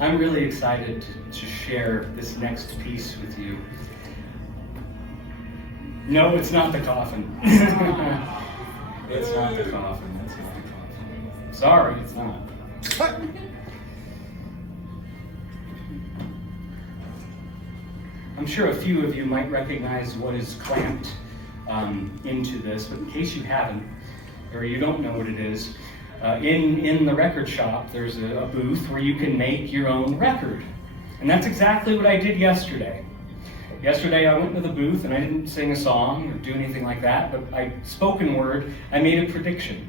I'm really excited to share this next piece with you. No, it's not the coffin. It's not the coffin. It's not the coffin. Sorry, it's not. I'm sure a few of you might recognize what is clamped into this, but in case you haven't, or you don't know what it is, in the record shop, there's a booth where you can make your own record. And that's exactly what I did yesterday. Yesterday I went to the booth and I didn't sing a song or do anything like that, but spoken word, I made a prediction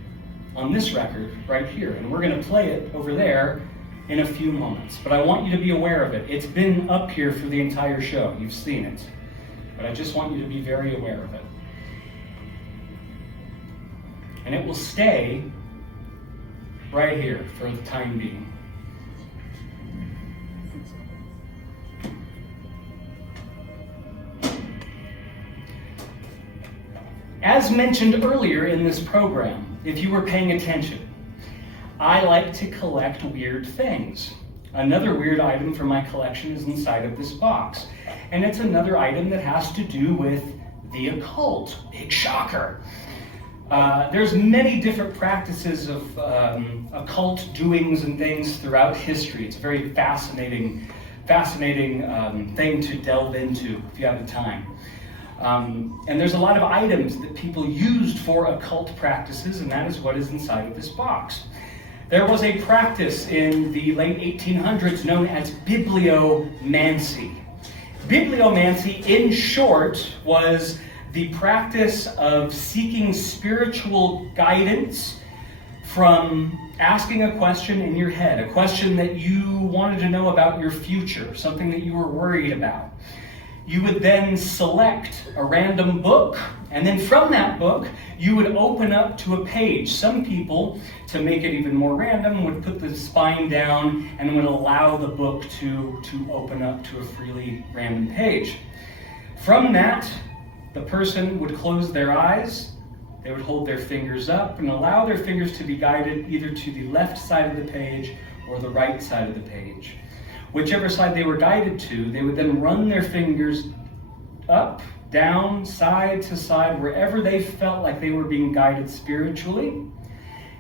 on this record right here. And we're going to play it over there in a few moments. But I want you to be aware of it. It's been up here for the entire show. You've seen it. But I just want you to be very aware of it. And it will stay right here for the time being. As mentioned earlier in this program, if you were paying attention, I like to collect weird things. Another weird item from my collection is inside of this box. And it's another item that has to do with the occult. Big shocker. There's many different practices of occult doings and things throughout history. It's a very fascinating thing to delve into if you have the time. And there's a lot of items that people used for occult practices, and that is what is inside of this box. There was a practice in the late 1800s known as bibliomancy. Bibliomancy, in short, was the practice of seeking spiritual guidance from asking a question in your head, a question that you wanted to know about your future, something that you were worried about. You would then select a random book, and then from that book, you would open up to a page. Some people, to make it even more random, would put the spine down and would allow the book to open up to a freely random page. From that, the person would close their eyes, they would hold their fingers up and allow their fingers to be guided either to the left side of the page or the right side of the page. Whichever side they were guided to, they would then run their fingers up, down, side to side, wherever they felt like they were being guided spiritually.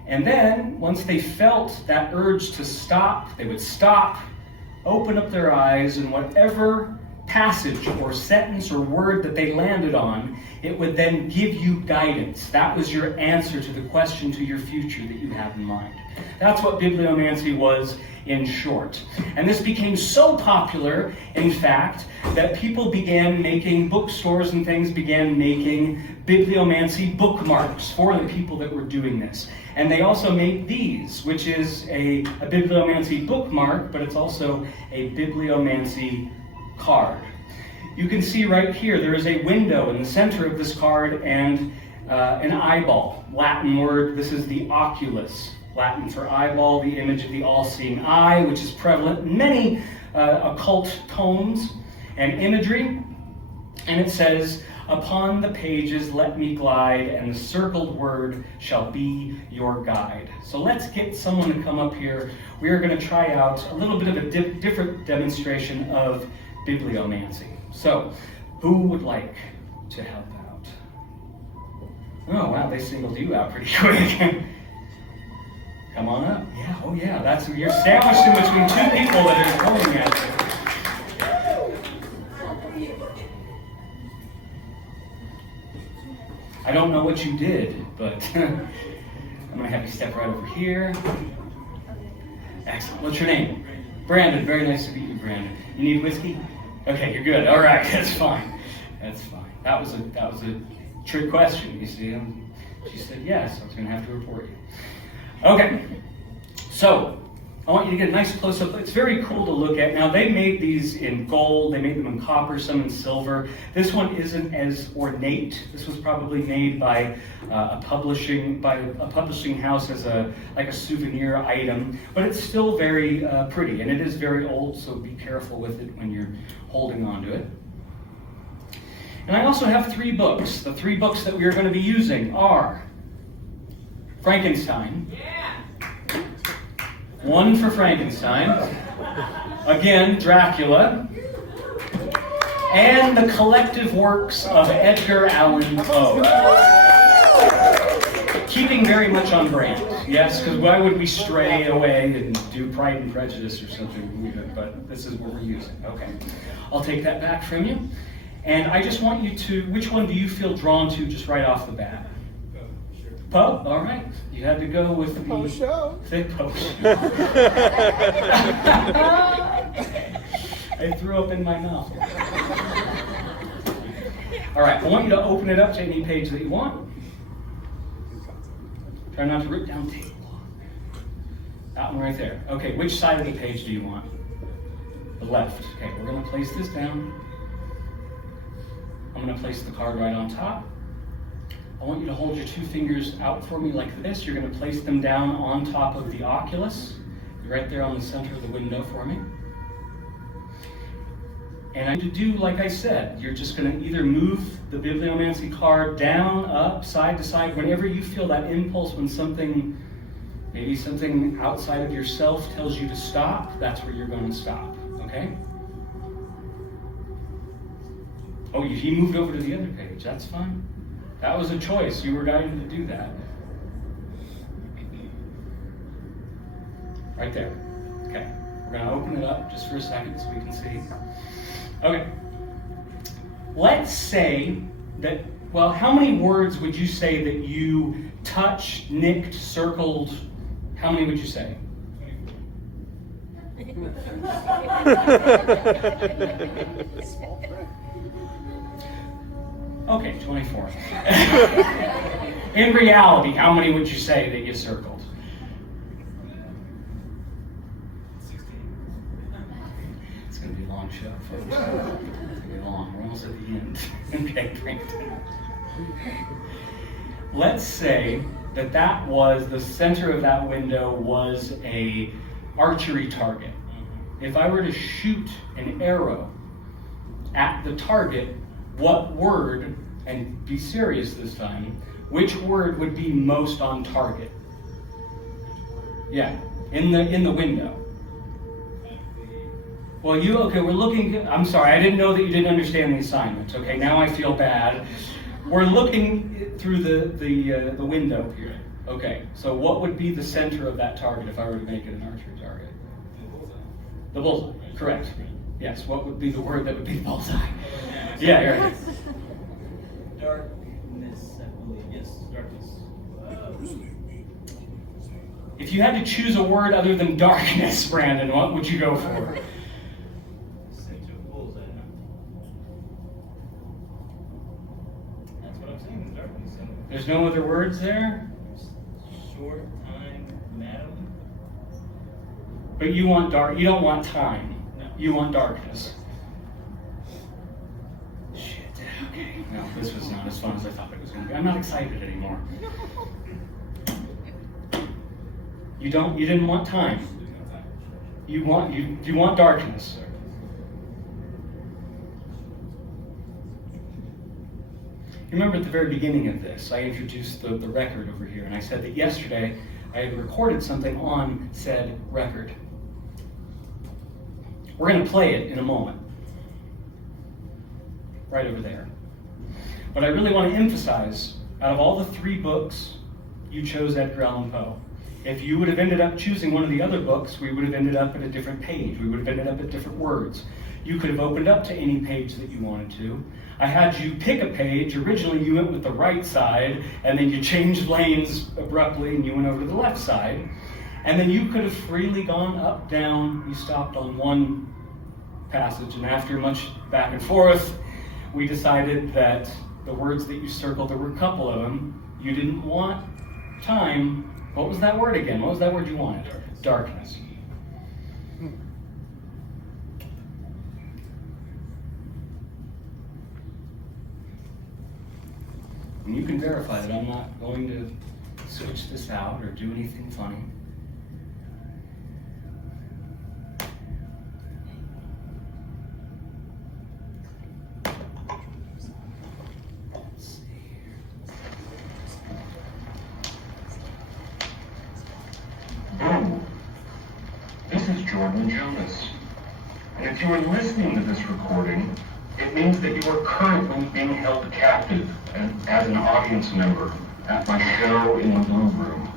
And then, once they felt that urge to stop, they would stop, open up their eyes, and whatever passage or sentence or word that they landed on, it would then give you guidance. That was your answer to the question to your future that you have in mind. That's what bibliomancy was in short. And this became so popular, in fact, that people began making, bookstores and things began making bibliomancy bookmarks for the people that were doing this. And they also made these, which is a bibliomancy bookmark, but it's also a bibliomancy card. You can see right here, there is a window in the center of this card and an eyeball, Latin word. This is the oculus, Latin for eyeball, the image of the all-seeing eye, which is prevalent in many occult tomes and imagery. And it says, "Upon the pages let me glide, and the circled word shall be your guide." So let's get someone to come up here. We are going to try out a little bit of a different demonstration of bibliomancy. So, who would like to help out? Oh wow, they singled you out pretty quick. Come on up. Yeah, oh yeah, you're sandwiched in between two people that are pointing at you. I don't know what you did, but I'm gonna have you step right over here. Excellent. What's your name? Brandon. Very nice to meet you, Brandon. You need whiskey? Okay, you're good. All right, that's fine. That's fine. That was a trick question. You see, she said yes. I was going to have to report you. Okay, so I want you to get a nice close-up. It's very cool to look at. Now, they made these in gold. They made them in copper, some in silver. This one isn't as ornate. This was probably made by a publishing house as a souvenir item, but it's still very pretty, and it is very old. So be careful with it when you're holding onto it. And I also have 3 books. The 3 books that we are going to be using are Frankenstein. Yeah. 1 for Frankenstein. Again, Dracula. And the collective works of Edgar Allan Poe. Keeping very much on brand, yes, because why would we stray away and do Pride and Prejudice or something? But this is what we're using. Okay, I'll take that back from you. And I just want you to, which one do you feel drawn to just right off the bat? Poe? All right. You had to go with the Poe show. Thick Poe show. I threw up in my mouth. All right, I want you to open it up to any page that you want. Try not to rip down table. That one right there. Okay, which side of the page do you want? The left. Okay, we're going to place this down. I'm going to place the card right on top. I want you to hold your 2 fingers out for me like this. You're going to place them down on top of the oculus, right there on the center of the window for me. And I need to do like I said. You're just going to either move the bibliomancy card down, up, side to side, whenever you feel that impulse when something, maybe something outside of yourself tells you to stop, that's where you're going to stop, okay? Oh, he moved over to the other page, that's fine. That was a choice, you were guided to do that. Right there, okay. We're going to open it up just for a second so we can see. Okay, let's say that, well, how many words would you say that you touched, nicked, circled? How many would you say? Okay, 24. In reality, how many would you say that you circled? It's going to be a long show, folks. It's going to be long. We're almost at the end. Okay, great. Let's say that that was, the center of that window was a archery target. If I were to shoot an arrow at the target, what word, and be serious this time, which word would be most on target? Yeah, in the window. Well, we're looking, I'm sorry, I didn't know that you didn't understand the assignment. Okay, now I feel bad. We're looking through the window here. Okay, so what would be the center of that target if I were to make it an archery target? The bullseye, correct. Yes, what would be the word that would be bullseye? Yeah, right. Darkness, I believe. Yes, darkness. If you had to choose a word other than darkness, Brandon, what would you go for? Center bullseye. That's what I'm saying, darkness. There's no other words there? Short time, madam. But you want dark, you don't want time. No. You want darkness. Shit, okay. No, this was not as fun as I thought it was going to be. I'm not excited anymore. You didn't want time. You want darkness. You remember at the very beginning of this, I introduced the record over here, and I said that yesterday I had recorded something on said record. We're going to play it in a moment. Right over there. But I really want to emphasize, out of all the 3 books, you chose Edgar Allan Poe. If you would have ended up choosing one of the other books, we would have ended up at a different page. We would have ended up at different words. You could have opened up to any page that you wanted to. I had you pick a page. Originally, you went with the right side, and then you changed lanes abruptly, and you went over to the left side. And then you could have freely gone up, down. You stopped on one passage, and after much back and forth, we decided that the words that you circled, there were a couple of them, you didn't want time. What was that word again? What was that word you wanted? Darkness. And you can verify that I'm not going to switch this out or do anything funny. This is Jordan Jonas. And if you are listening to this recording, it means that you are currently being held captive as an audience member at my show in the Blue Room.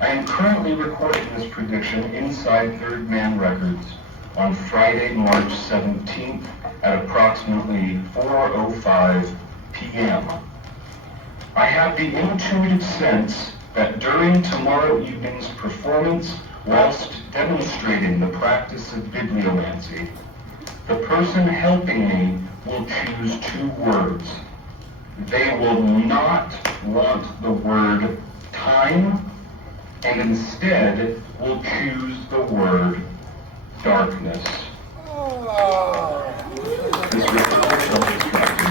I am currently recording this prediction inside Third Man Records on Friday, March 17th at approximately 4:05 p.m. I have the intuitive sense that during tomorrow evening's performance, whilst demonstrating the practice of bibliomancy, the person helping me will choose two words. They will not want the word time, and instead will choose the word darkness. This ritual self-destructive.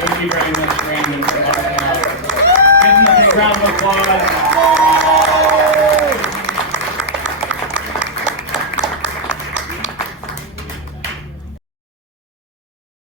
Thank you very much, Brandon, for helping out. Give him a big round of applause.